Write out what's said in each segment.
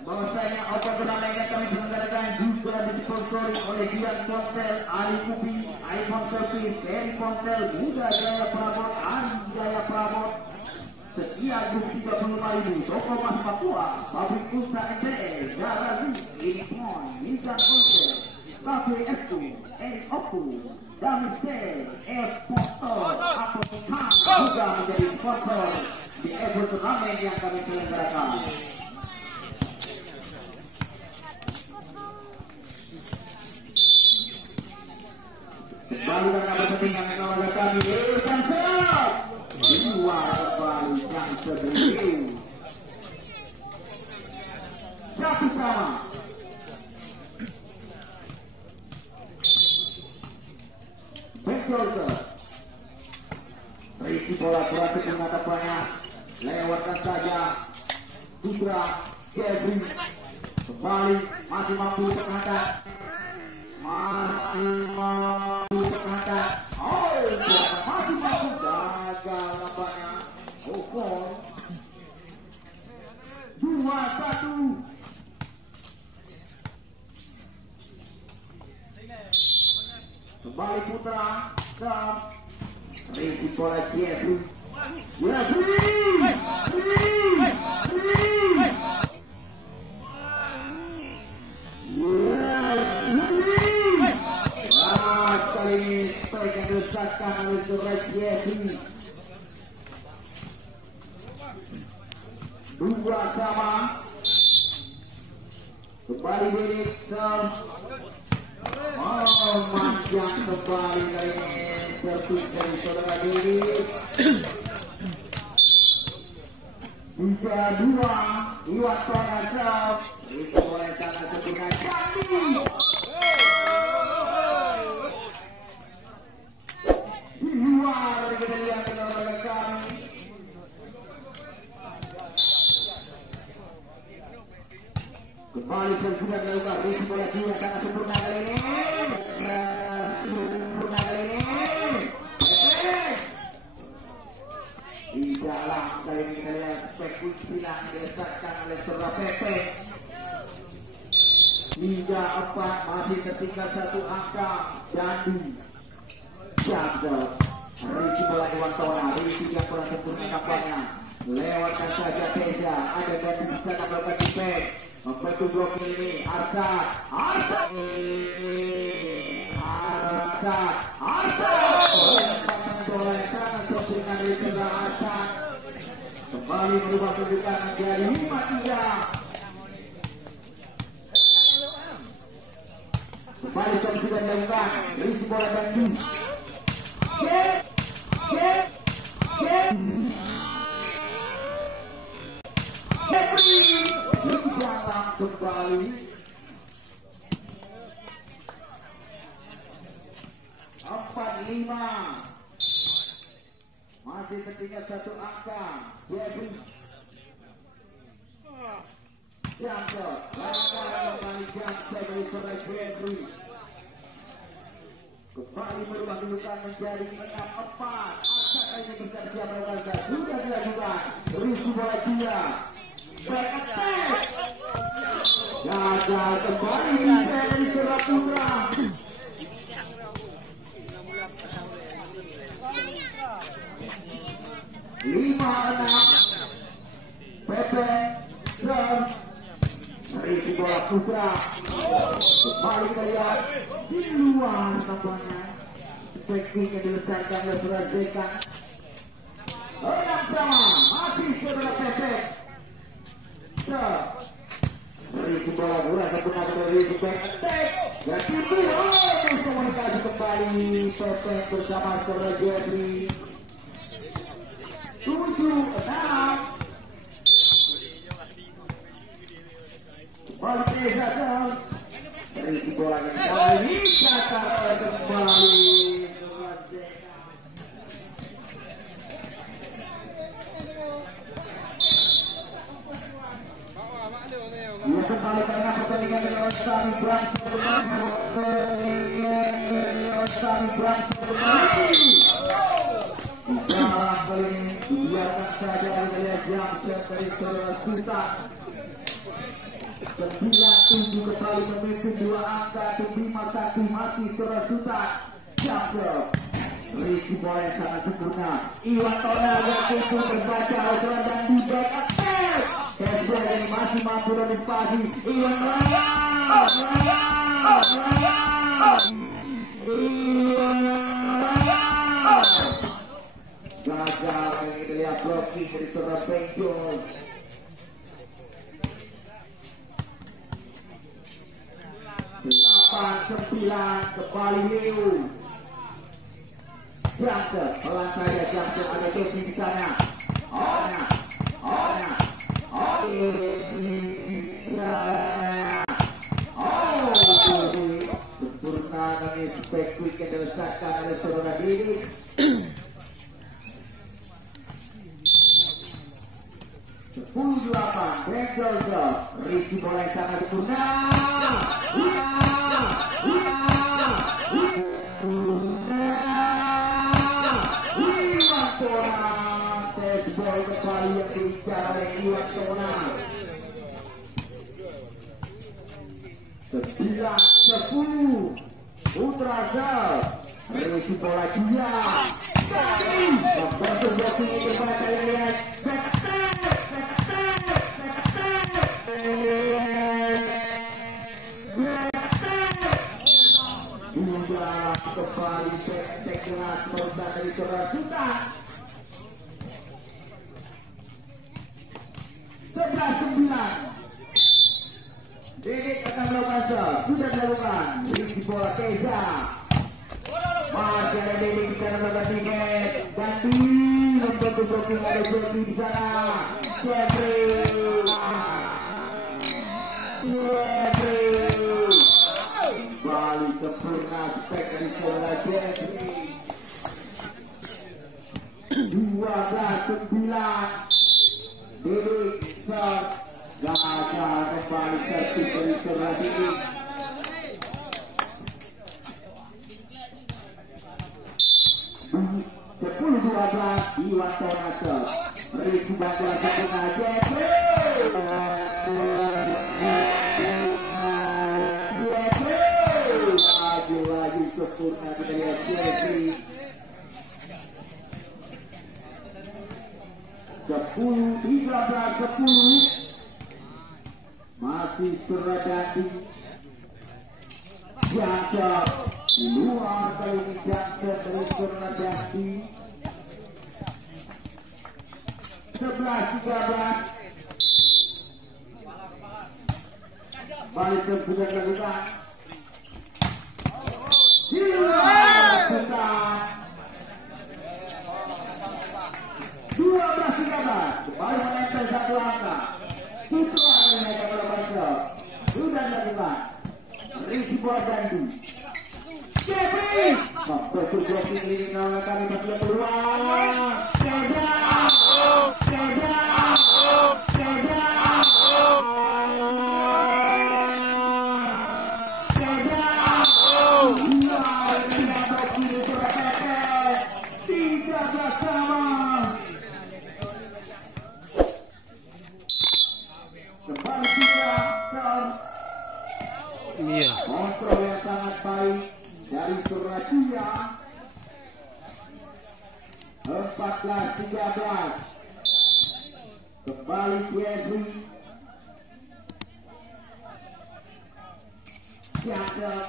Bahwasanya open turnamen yang kami selenggarakan juga disponsori oleh Dian Ponsel, Ali Kupi, iPhone Service, Ferry Ponsel, Muda Jaya Prabot, Ali Jaya Prabot, Setia Grup 35.000, Toko Mas Papua, Pabrik Usaha NTE, Garazi, Inpon, Nissan Ponsel, Cafe Esku, Erik Opu, Damit C, F Postor, Apotekar juga menjadi sponsor di open turnamen yang kami selenggarakan. Kembali dengan pertandingan yang oleh kami Irfan Serap di luar kembali yang sebelum 1-1. Backdoor berisi bola berhasil mengatakannya, lewatkan saja Putra Jeffrey kembali masih mampu terangkat. Masih mampu terangkat. Masih mampu gagal nampaknya. Gol 2-1. Kembali Putra ke berisi bola Jeffrey. Kali ini pegang disahkan oleh Surat Jeffrey. 2-2. Kembali Benik memanjang kembali kali ini servis dari saudara diri. 3-2. Iwan Tonasov itu boleh sangat sempurna kami. Di luar kita lihat oleh kami. Kembali sudah dilakukan risi bola juga sangat sempurna kali ini. Sempurna kali ini. Di dalam kali ini kita lihat Pekus bilang disahkan oleh Saudara Pepe. 3-4 masih tertinggal satu angka. Jandu Jagel risi bola Iwan Tona. Risi yang kurang sempurna nampaknya. Lewatkan saja Teza. Ada ganti bisa melakukan defense. Membantu blok ini Arsad. Bola yang sangat sempurna dari Teza Arsad. Kembali merubah kedudukan menjadi 5-3. Kembali sudah dilakukan risi bola Jandu. Jangan kembali 4-5. Masih tertinggal satu angka. Jeffrey Jangkau kembali Jangkau dari Saudara Jeffrey. Kembali merubah kedudukan menjadi 6-4. Arsad ini bersiap melakukan sudah dilakukan risi bola dia. Back attack. Gagal kembali dari Serap Putra. 5-6. Pepe Ser risi bola Putra. Kembali kita lihat di luar tampaknya. Teknik yang diselesaikan oleh Saudara Zekan. 6-6. Masih Saudara Pepe Ser risi bola bola sempurna dari back attack. Dan itu komunikasi kembali Pepe bersama Saudara Jeffrey. 7-6. Kembali Teza bola kembali Jakarta kembali. Ia kembali karena pertandingan dengan Sami berlangsung dalam kali ini biarkan saja dari Jamset dari saudara Sultan. 9-7 kembali memimpin 2 angka 5-1 masih saudara Sultan. Jamset Ricky bola yang sangat sempurna. Iwan Tona yang itu terbaca Ocean dan di back attack. Kesel ini masih mampu dan spasi. Iwan Tona gagal ini lihat blocking dari saudara Benjol. 8-9 kembali Leo. Jamset pelan saja Jamset ada Kevin di sana. Sempurna kami spek quick yang diletakkan oleh saudara Didi. Benjol Ricky bola yang sangat sempurna. Bola kembali yang diincar oleh Iwan Tona. 9-10 Putra Zal Ricky bola dia membantu blocking itu pada kalian lihat. Kembali tek kelas perusahaan dari saudara Sultan. 11-9 Didik akan melakukan sudah dilakukan. Ricky bola Keza masih ada Didik di sana melakukan tiket dan membantu blocking oleh Jeffrey di sana. Jeffrey balik sempurna spek dari saudara Jeffrey. 12-9 Didik shot gagal kembali servis dari saudara Didik. 10-12 Iwan Tona shot Ricky bola sempurna Jeffrey. Lagi sempurna kita lihat Jeffrey. 10-13 masih Suradadi. Jamset luar kali ini Jamset dari Suradadi. 11-13 balik ke sudah dilakukan. 12-13 kembali menempel satu angka. Putra yang mereka berhasil sudah dilakukan. Ricky bola Dandi Jeffrey membentuk blocking ini oleh kami masih peluang. Kontrol yang sangat baik dari Suradia. 14-13 kembali Jeffrey. Jamset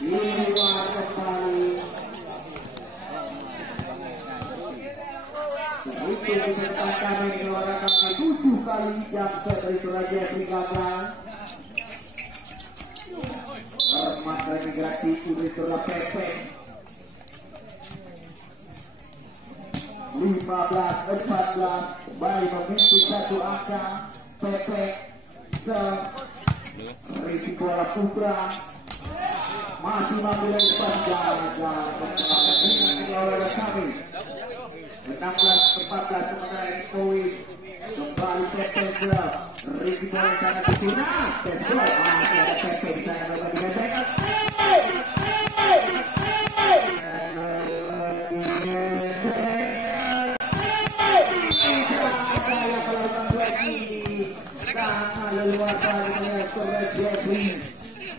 ini luar kembali. Itu disertakan dari luar kami 7 kali Jamset dari Suradia gagal. Hormat dari gratis dari saudara Pepe. 15-14 kembali memimpin satu angka. Pepe Ricky bola Putra masih mampu lepas jaga oleh kami 16-14 sementara Kowi kembali Pepe ke Ricky Boy sana ke Cina Pepe masih ada Pepe di sana dapat digeser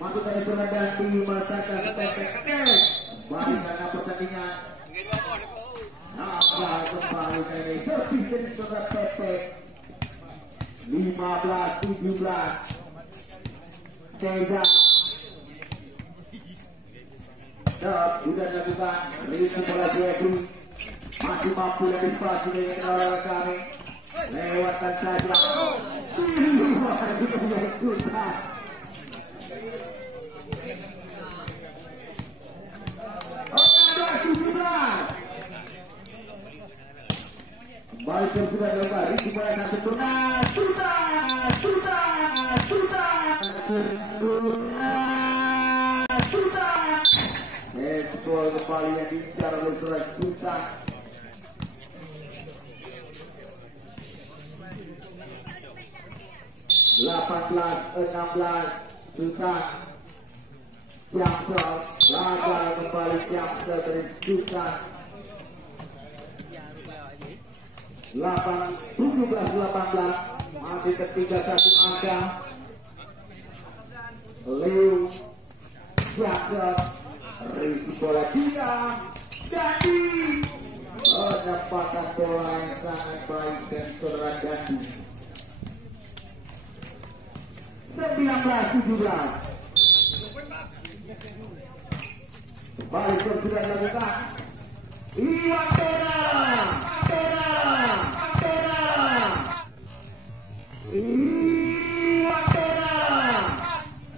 masuk dari berada di masyarakat Pepe baik karena pertandingan kembali dari servis dari saudara Pepe 15-17 Teza sudah dilakukan Ricky bola Jeffrey masih mampu lebih pas dengan orang kami lewatkan saja kembali sudah dilakukan Ricky bola satu tuna Gol kembali yang diincar oleh Surat Sultan 18-16 Sultan Tiamsel laga kembali Tiamsel dari Sultan 17-18 masih ketiga satu angka Leo Tiamsel Risi bola diam Dandi penempatan bola yang sangat baik dan saudara Dandi 19-17 kembali sudah dilakukan Iwan Tora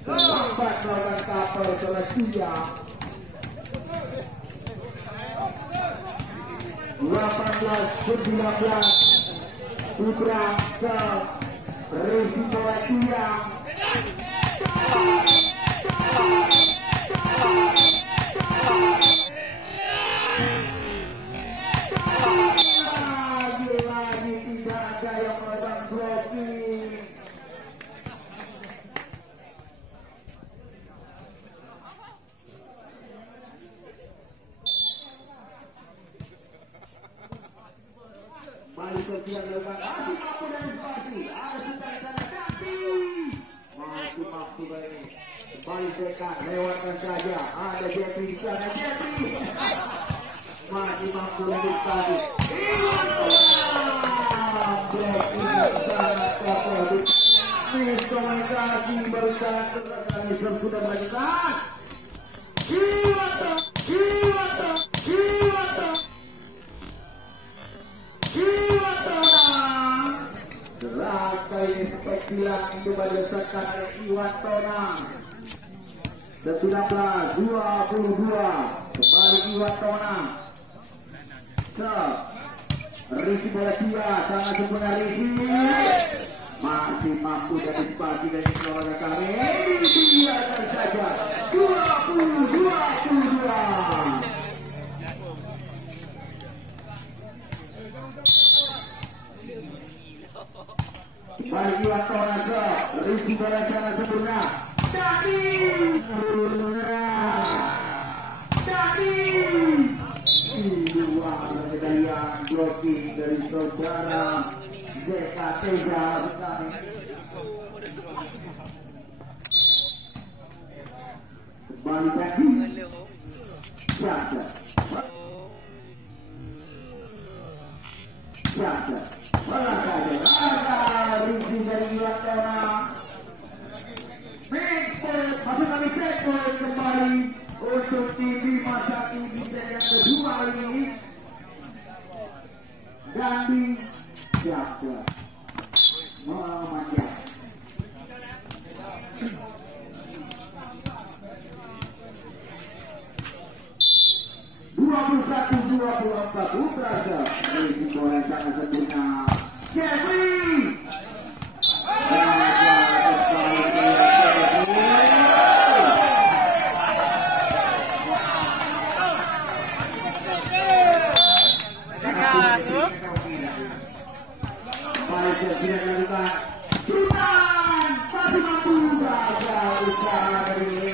lambat melakukan kapal saudara diam 18-19 Putra ke Risi bola diam lagi tidak ada yang melakukan blocking Malik tersiap dilakukan masih mampu dari Basi ada sudah sana Dandi masih mampu dari kembali sekat lewatkan saja ada Jeffrey di sana Jeffrey masih mampu dari Basi miskomunikasi berusaha kami sudah melakukan ini seperti bilang itu berdasarkan Iwan Tonang 19-22 kembali Iwan Tonang Risi bola dia sangat sempurna Risi masih mampu dari pagi dari keluarga kami biarkan saja 20-22 bagi waktu naga Risi bola sangat sempurna Dani dua medalian blocking dari saudara Zeka Teza kembali tadi Jasa bola saja Risi dari Iwatona masuk kami sekol kembali untuk tim 5-1 di set yang kedua ini Dandi Jasa memanjat 21-24 Putra Risi bola sangat sempurna Jeffrey Sultan masih mampu gagal usaha dari